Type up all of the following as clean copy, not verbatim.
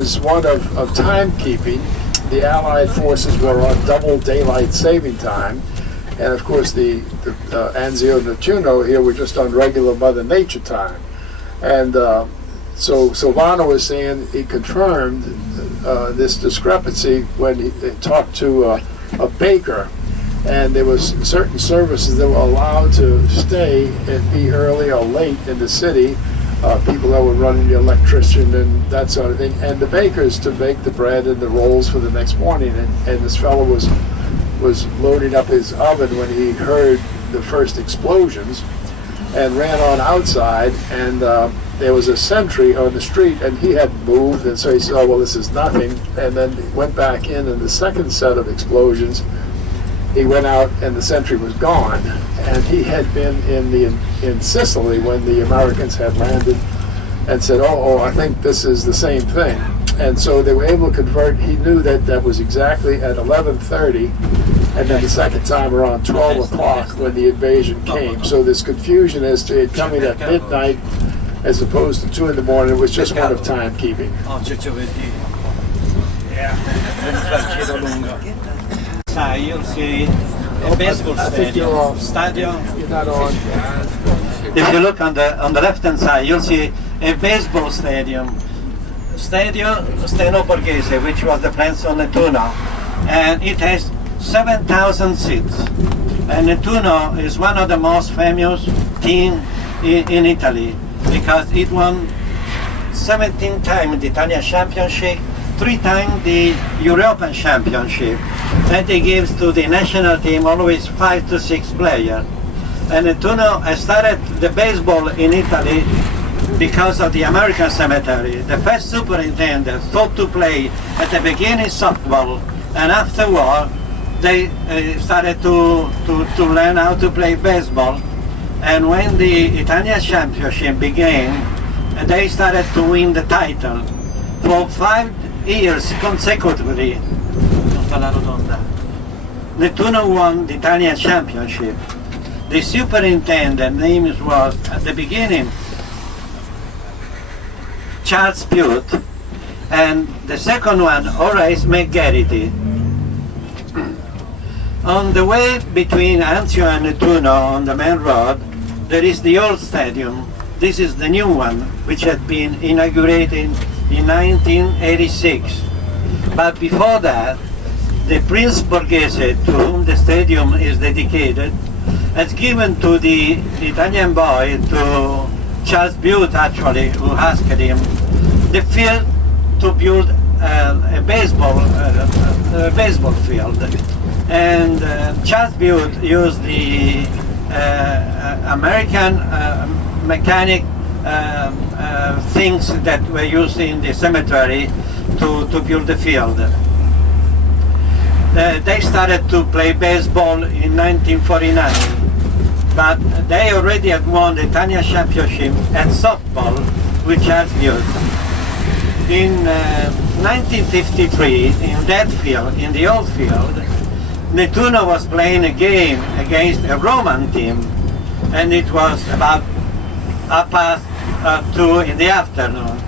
was one of timekeeping. The Allied forces were on double daylight saving time, and of course the Anzio and Nettuno here were just on regular Mother Nature time. And so Silvano was saying he confirmed this discrepancy when he talked to a baker, and there was certain services that were allowed to stay and be early or late in the city. People that were running the electrician and that sort of thing, and the bakers to bake the bread and the rolls for the next morning. And this fellow was loading up his oven when he heard the first explosions, and ran on outside, and there was a sentry on the street, and he had moved, and so he said, "Oh well, this is nothing," and then went back in, and the second set of explosions, he went out and the sentry was gone. And he had been in Sicily when the Americans had landed, and said, oh, I think this is the same thing. And so they were able to convert. He knew that was exactly at 11:30, and then the second time around 12 o'clock when the invasion came. So this confusion as to it coming at midnight as opposed to 2 in the morning was just one of timekeeping. Baseball stadium. You're not on. If you look on the left hand side, you'll see a baseball stadium. Stadio Steno Borghese, which was the Pranzo Nettuno, and it has 7,000 seats. And Nettuno is one of the most famous teams in Italy because it won 17 times the Italian Championship, 3 times the European Championship. And they give to the national team always 5 to 6 players. And Nettuno started the baseball in Italy because of the American cemetery. The first superintendent thought to play at the beginning softball, and afterward they started to learn how to play baseball. And when the Italian Championship began, they started to win the title for 5 years consecutively. Nettuno won the Italian Championship. The superintendent name was at the beginning Charles Bute, and the second one Horace McGarity. On the way between Anzio and Nettuno on the main road, there is the old stadium. This is the new one, which had been inaugurated in 1986. But before that, the Prince Borghese, to whom the stadium is dedicated, has given to the Italian boy, to Charles Bute actually, who asked him, the field to build a baseball field. And Charles Bute used the American mechanic things that were used in the cemetery to build the field. They started to play baseball in 1949, but they already had won the Italian Championship at softball with Charles Bute. In 1953, in that field, in the old field, Nettuno was playing a game against a Roman team, and it was about 2:30 in the afternoon.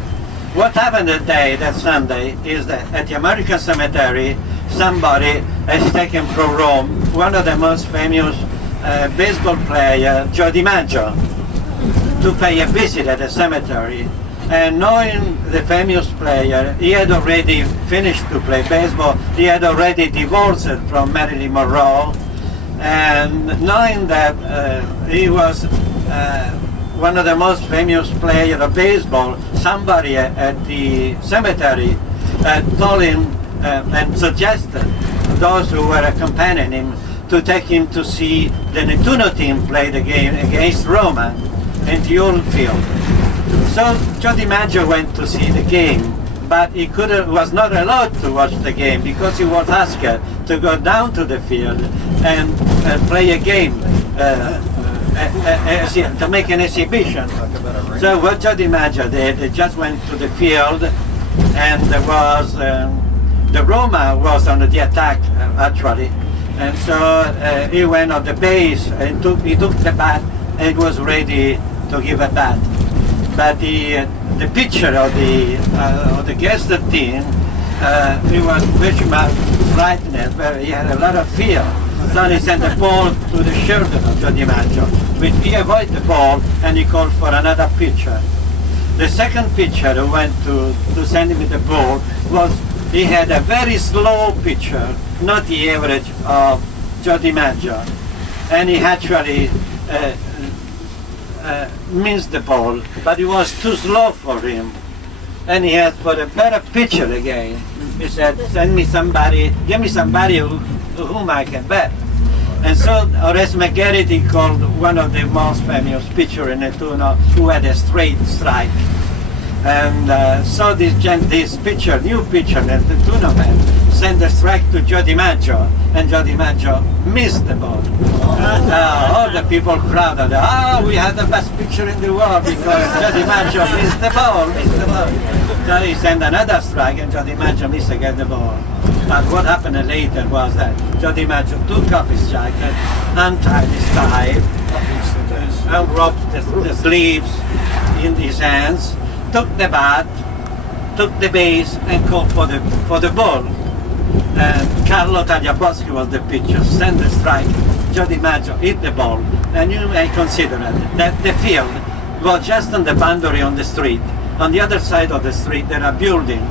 What happened that Sunday, is that at the American cemetery, somebody has taken from Rome one of the most famous baseball players, Joe DiMaggio, to pay a visit at the cemetery. And knowing the famous player, he had already finished to play baseball, he had already divorced from Marilyn Monroe, and knowing that he was one of the most famous players of baseball, somebody at the cemetery told him and suggested those who were accompanying him to take him to see the Nettuno team play the game against Roma in the old field. So Joe DiMaggio went to see the game, but he was not allowed to watch the game because he was asked to go down to the field and play a game, to make an exhibition. So what Joe DiMaggio did, he just went to the field, and there was the Roma was on the attack actually, and so he went on the base and he took the bat and was ready to give a bat. But the the picture of the guest 13, he was very much frightened, he had a lot of fear. So he sent the ball to the shoulder of Joe DiMaggio, but he avoided the ball and he called for another pitcher. The second pitcher who went to send him the ball he had a very slow pitcher, not the average of Joe DiMaggio, and he actually missed the ball, but it was too slow for him. And he asked for a better pitcher again. He said, give me somebody whom I can bet. And so Horace McGarity called one of the most famous pitchers in Nettuno who had a straight strike. And so this pitcher, new pitcher in the tournament, sent a strike to Joe DiMaggio, and Joe DiMaggio missed the ball. All the people crowded, we had the best pitcher in the world because Joe DiMaggio missed the ball. So he sent another strike and Joe DiMaggio missed again the ball. But what happened later was that Joe DiMaggio took off his jacket, untied his tie, unwrapped the sleeves in his hands, took the bat, took the base, and called for the ball. And Carlo Tagliaboschi was the pitcher, sent the strike. Joe DiMaggio hit the ball, and you may consider that the field was just on the boundary on the street. On the other side of the street there are buildings,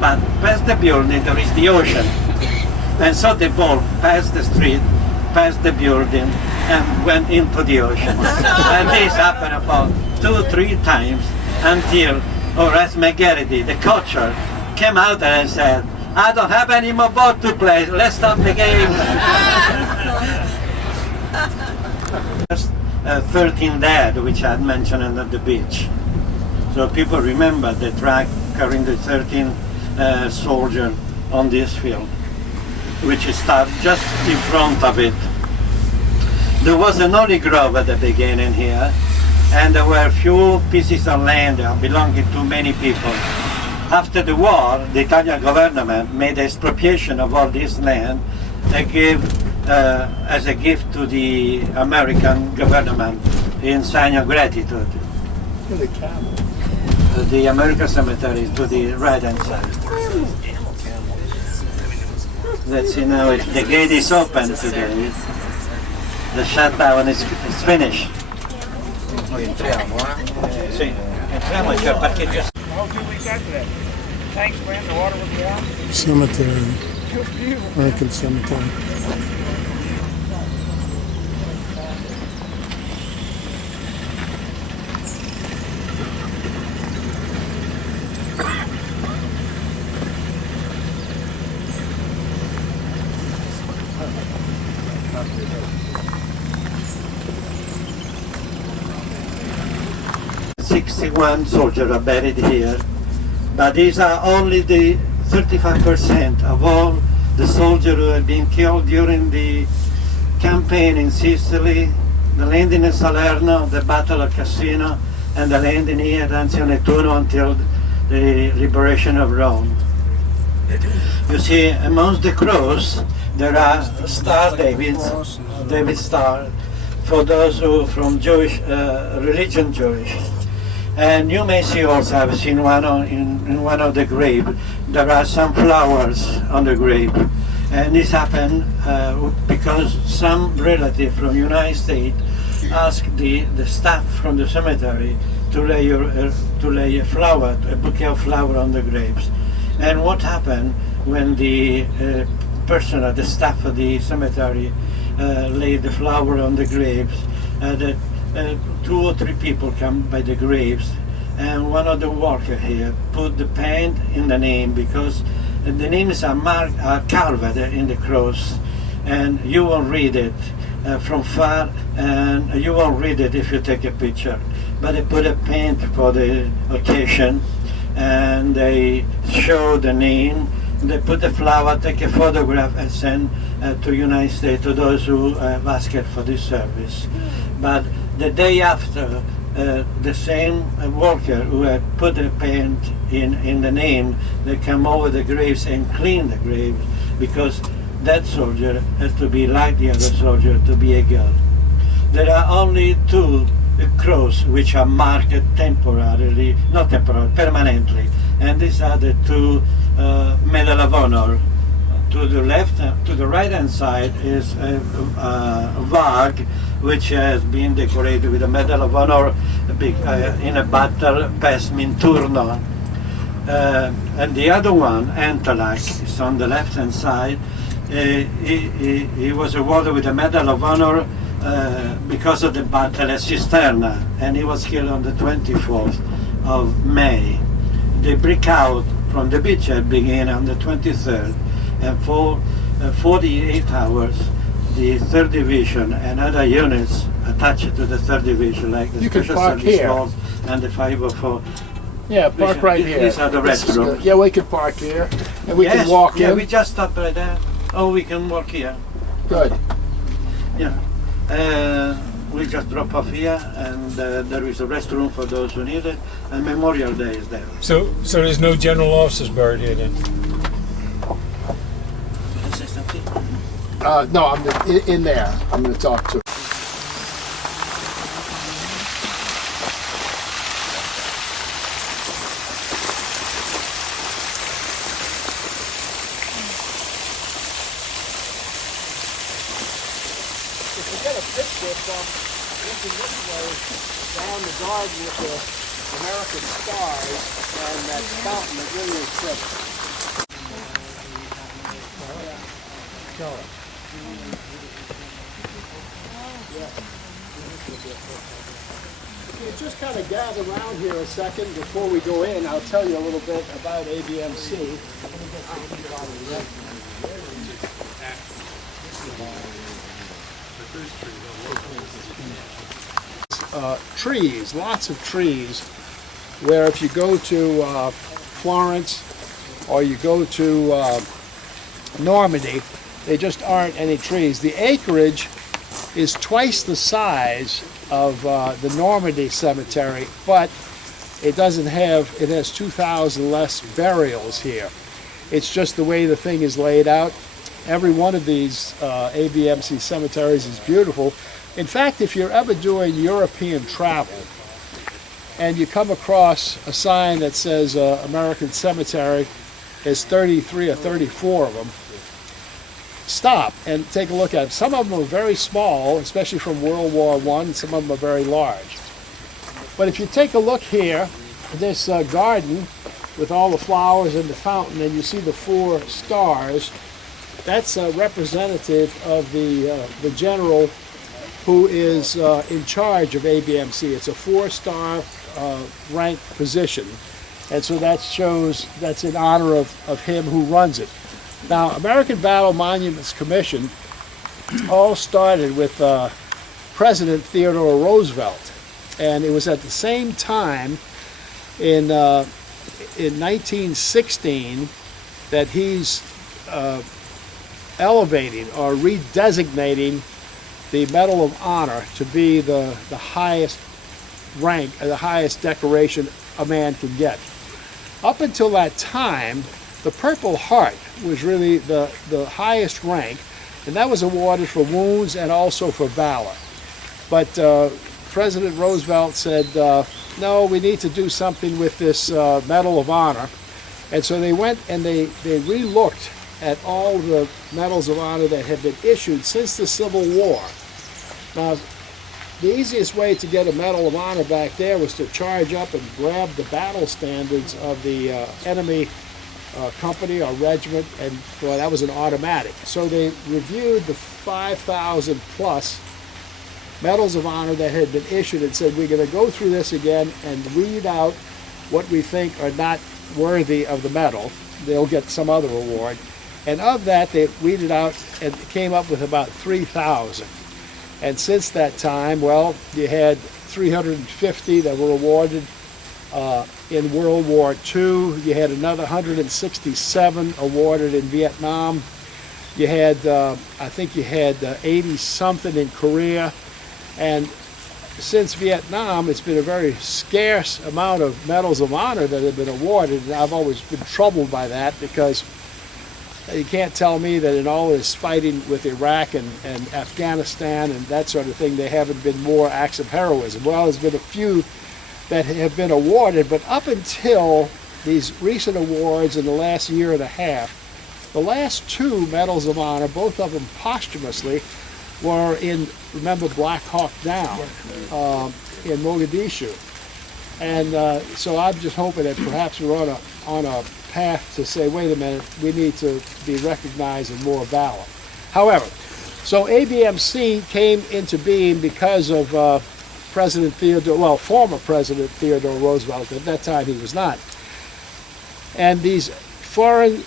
but past the building there is the ocean. And so the ball passed the street, past the building, and went into the ocean. And this happened about 2-3 times until Horace McGarity, the catcher, came out and said, I don't have any more ball to play, let's stop the game. 13 dead, which I had mentioned at the beach. So people remember the track carrying the 13 soldier on this field, which started just in front of it. There was an olive grove at the beginning here, and there were few pieces of land belonging to many people. After the war, the Italian government made expropriation of all this land. They gave as a gift to the American government in sign of gratitude. To the camel. The American cemetery to the right-hand side. Let's see now, the gate is open today. The shutdown is finished. Entriamo, Sì, entriamo, c'è il parcheggio. Whole 2 weeks after that. Tanks ran, the water was warm. Cemetery, It was beautiful. American Cemetery. Sixty-one soldiers are buried here, but these are only the 35% of all the soldiers who have been killed during the campaign in Sicily, the landing in Salerno, the Battle of Cassino, and the landing here at Anzio Nettuno until the liberation of Rome. You see, amongst the cross, there are Star Davids, David Star, for those who from Jewish religion Jewish. And you may see also, I've seen one in one of the graves, there are some flowers on the grave. And this happened because some relative from the United States asked the staff from the cemetery to lay a flower, a bouquet of flowers on the graves. And what happened when the person at the staff of the cemetery laid the flower on the graves, 2 or 3 people come by the graves, and one of the workers here put the paint in the name because the names are carved in the cross, and you will read it from far, and you won't read it if you take a picture. But they put a paint for the occasion, and they show the name. They put the flower, take a photograph, and send to United States to those who have asked for this service. But the day after, the same worker who had put the paint in the name, they come over the graves and clean the graves because that soldier has to be like the other soldier to be a girl. There are only 2 cross which are marked temporarily, not temporarily, permanently. And these are the two Medal of Honor. To the left, to the right hand side is a Varg, which has been decorated with a Medal of Honor in a battle past Minturno. And the other one, Antalak, is on the left hand side. He was awarded with a Medal of Honor because of the battle at Cisterna, and he was killed on the 24th of May. The breakout from the beachhead began on the 23rd, and for 48 hours, the 3rd Division and other units attached to the 3rd Division, like the You can Special park Service here. Force and the 504. Yeah, park right here. These are the This is restrooms. good. Yeah, we can park here, and we Yes, can walk yeah, in. we just stop right there. Oh, we can walk here. Good. Yeah. We just drop off here, and there is a restroom for those who need it, and Memorial Day is there. So there's no general officers buried here then? No, I'm in there. I'm going to talk to. If you get a picture from looking this way down the garden with the American stars and that fountain, it really is pretty. Show it. If you just kind of gather around here a second before we go in, I'll tell you a little bit about ABMC. Trees, lots of trees, where if you go to Florence or you go to Normandy, there just aren't any trees. The acreage is twice the size of the Normandy cemetery, but it doesn't have, it has 2,000 less burials here. It's just the way the thing is laid out. Every one of these ABMC cemeteries is beautiful. In fact, if you're ever doing European travel and you come across a sign that says American Cemetery, there's 33 or 34 of them, stop and take a look at them. Some of them are very small, especially from World War I, and some of them are very large. But if you take a look here, this garden with all the flowers and the fountain, and you see the 4 stars, that's a representative of the general who is in charge of ABMC. It's a 4-star rank position, and so that shows that's in honor of him who runs it. Now, American Battle Monuments Commission all started with President Theodore Roosevelt, and it was at the same time in 1916 that he's elevating or redesignating the Medal of Honor to be the highest rank, the highest decoration a man can get. Up until that time, the Purple Heart was really the highest rank, and that was awarded for wounds and also for valor. But President Roosevelt said, no, we need to do something with this Medal of Honor. And so they went and they re-looked at all the Medals of Honor that had been issued since the Civil War. Now, the easiest way to get a Medal of Honor back there was to charge up and grab the battle standards of the enemy company or regiment, and well, that was an automatic. So they reviewed the 5,000 plus Medals of Honor that had been issued and said, we're going to go through this again and weed out what we think are not worthy of the medal. They'll get some other award. And of that, they weeded out and came up with about 3,000. And since that time, well, you had 350 that were awarded in World War II. You had another 167 awarded in Vietnam. You had, I think you had 80-something in Korea. And since Vietnam, it's been a very scarce amount of Medals of Honor that have been awarded, and I've always been troubled by that because You can't tell me that in all this fighting with Iraq and Afghanistan and that sort of thing, there haven't been more acts of heroism. Well, there's been a few that have been awarded, but up until these recent awards in the last year and a half, the last 2 Medals of Honor, both of them posthumously, were in, remember, Black Hawk Down in Mogadishu. And so I'm just hoping that perhaps we're on a path to say, wait a minute, we need to be recognized in more valor. However, so ABMC came into being because of former President Theodore Roosevelt. At that time he was not. And these foreign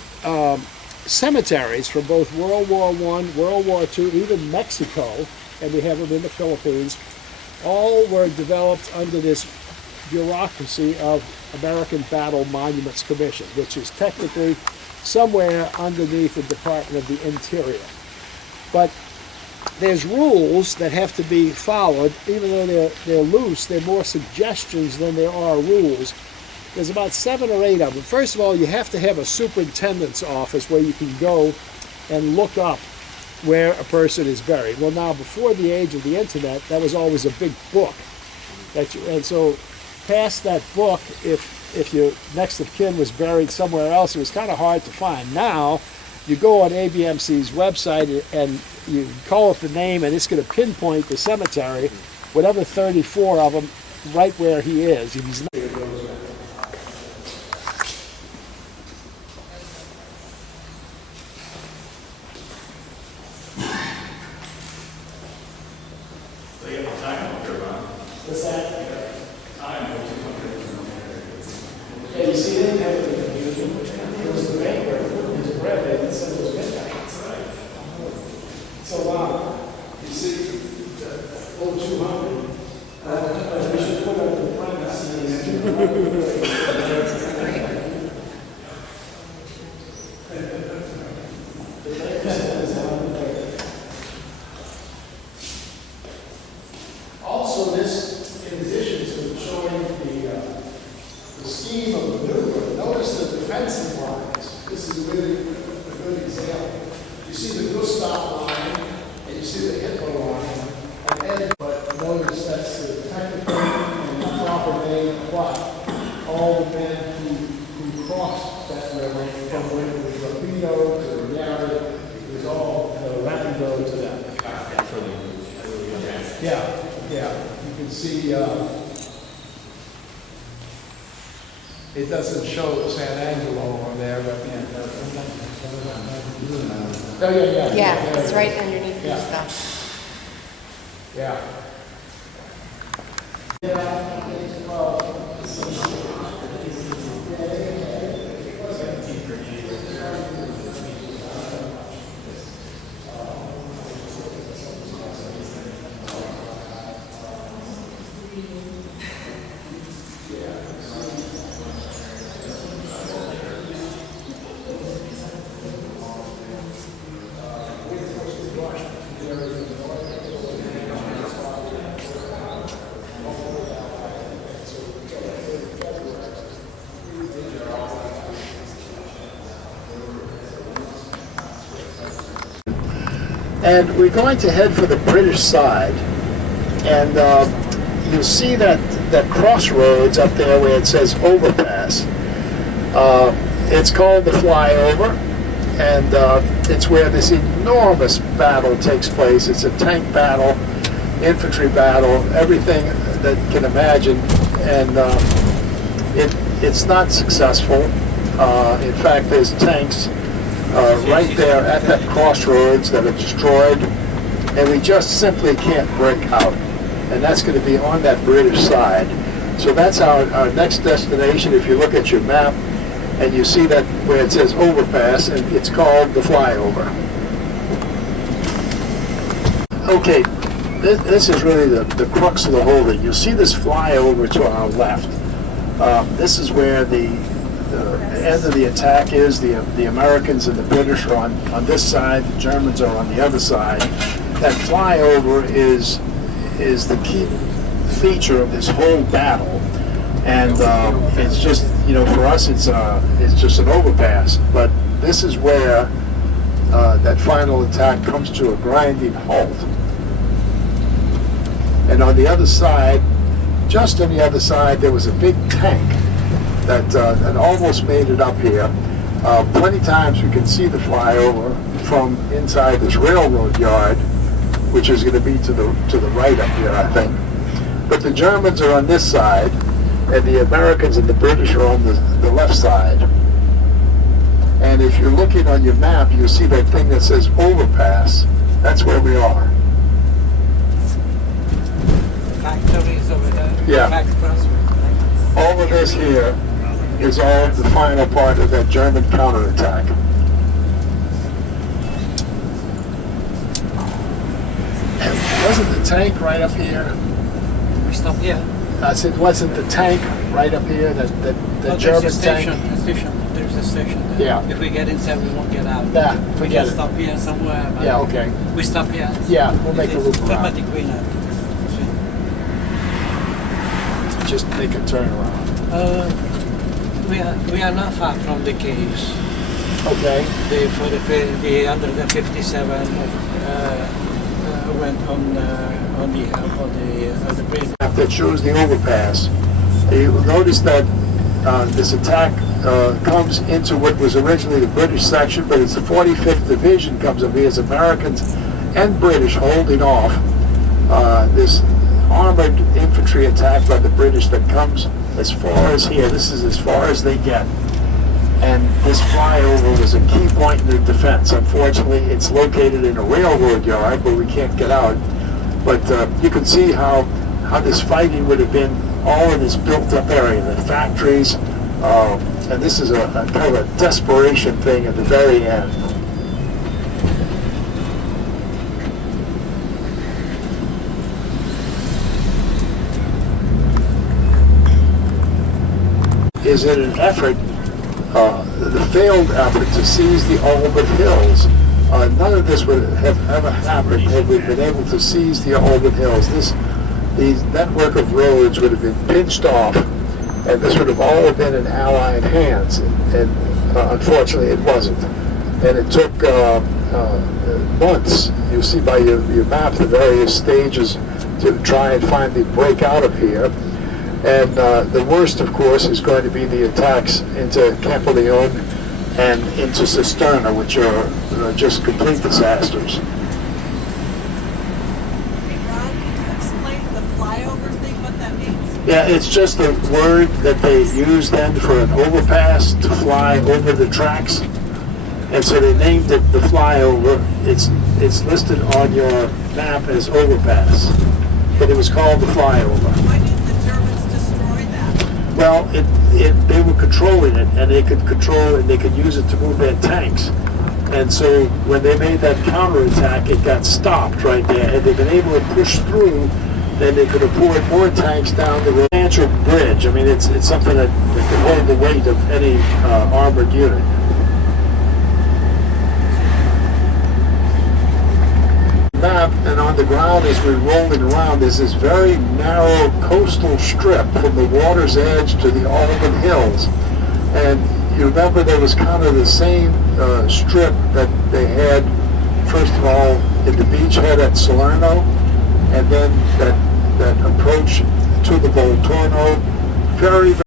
cemeteries from both World War I, World War II, even Mexico, and we have them in the Philippines, all were developed under this bureaucracy of American Battle Monuments Commission, which is technically somewhere underneath the Department of the Interior. But there's rules that have to be followed. Even though they're loose, they're more suggestions than there are rules. There's about 7 or 8 of them. First of all, you have to have a superintendent's office where you can go and look up where a person is buried. Well, now, before the age of the internet, that was always a big book. And so past that book, if your next of kin was buried somewhere else, it was kind of hard to find. Now, you go on ABMC's website and you call up the name, and it's going to pinpoint the cemetery, whatever 34 of them, right where he is. If he's not, also, this, in addition to showing the scheme of maneuver, notice the defensive lines. This is really a good example. You see the Gustav line, and you see the Hitler line, but notice that's the technical and the proper name, but all the men who crossed that river from where it was Rapido to the Yarra, it was all Rapido to that. Yeah. Yeah, you can see it doesn't show San Angelo on there, but Yeah, it's right underneath your stuff. Yeah. And we're going to head for the British side, and you'll see that crossroads up there where it says overpass. It's called the flyover, and it's where this enormous battle takes place. It's a tank battle, infantry battle, everything that you can imagine, and it's not successful. In fact, there's tanks right there at that crossroads that are destroyed, and we just simply can't break out. And that's going to be on that British side. So that's our next destination. If you look at your map, and you see that where it says overpass, and it's called the flyover. Okay, this is really the crux of the whole thing. You'll see this flyover to our left. This is where the end of the attack is. The Americans and the British are on this side, the Germans are on the other side. That flyover is the key feature of this whole battle, and it's just, for us it's just an overpass, but this is where that final attack comes to a grinding halt. And on the other side, just on the other side, there was a big tank that almost made it up here. Plenty times we can see the flyover from inside this railroad yard, which is going to be to the right up here, I think. But the Germans are on this side, and the Americans and the British are on the left side. And if you're looking on your map, you'll see that thing that says overpass. That's where we are. Factories over there. Yeah. Factories. All of this here is all the final part of that German counterattack. And wasn't the tank right up here? We stop here. I said, wasn't the tank right up here? The German there's a tank? station. A station. There's a station there. Yeah. If we get inside, we won't get out. Yeah, We forget can it. stop here somewhere. but Yeah, okay. We stop here. Yeah, we'll make a loop around. Automatic way now. Just make a turn around. We are not far from the caves. Okay. The under the 57 went on the bridge. That shows the overpass. You'll notice that this attack comes into what was originally the British section, but it's the 45th Division comes up here as Americans and British holding off this armored infantry attack by the British that comes as far as here. This is as far as they get. And this flyover was a key point in their defense. Unfortunately, it's located in a railroad yard where we can't get out. But you can see how this fighting would have been all in this built-up area, the factories, and this is a kind of a desperation thing at the very end. Is in an effort, the failed effort to seize the Albert Hills. None of this would have ever happened had we been able to seize the Albert Hills. The network of roads would have been pinched off, and this would have all been in Allied hands. And unfortunately, it wasn't. And it took months. You see by your map the various stages to try and finally break out of here. And the worst, of course, is going to be the attacks into Campoleone and into Cisterna, which are just complete disasters. Hey Ron, can you explain the flyover thing, what that means? Yeah, it's just a word that they use then for an overpass to fly over the tracks. And so they named it the flyover. It's listed on your map as overpass, but it was called the flyover. Why didn't the Germans destroy that? Well, they were controlling it, and they could control and they could use it to move their tanks. And so when they made that counterattack, it got stopped right there. Had they been able to push through, then they could have poured more tanks down the substantial bridge. I mean, it's something that could hold the weight of any armored unit. Map, and on the ground as we're rolling around is this very narrow coastal strip from the water's edge to the Alban Hills. And you remember there was kind of the same strip that they had, first of all, in the beachhead at Salerno, and then that approach to the Volturno, very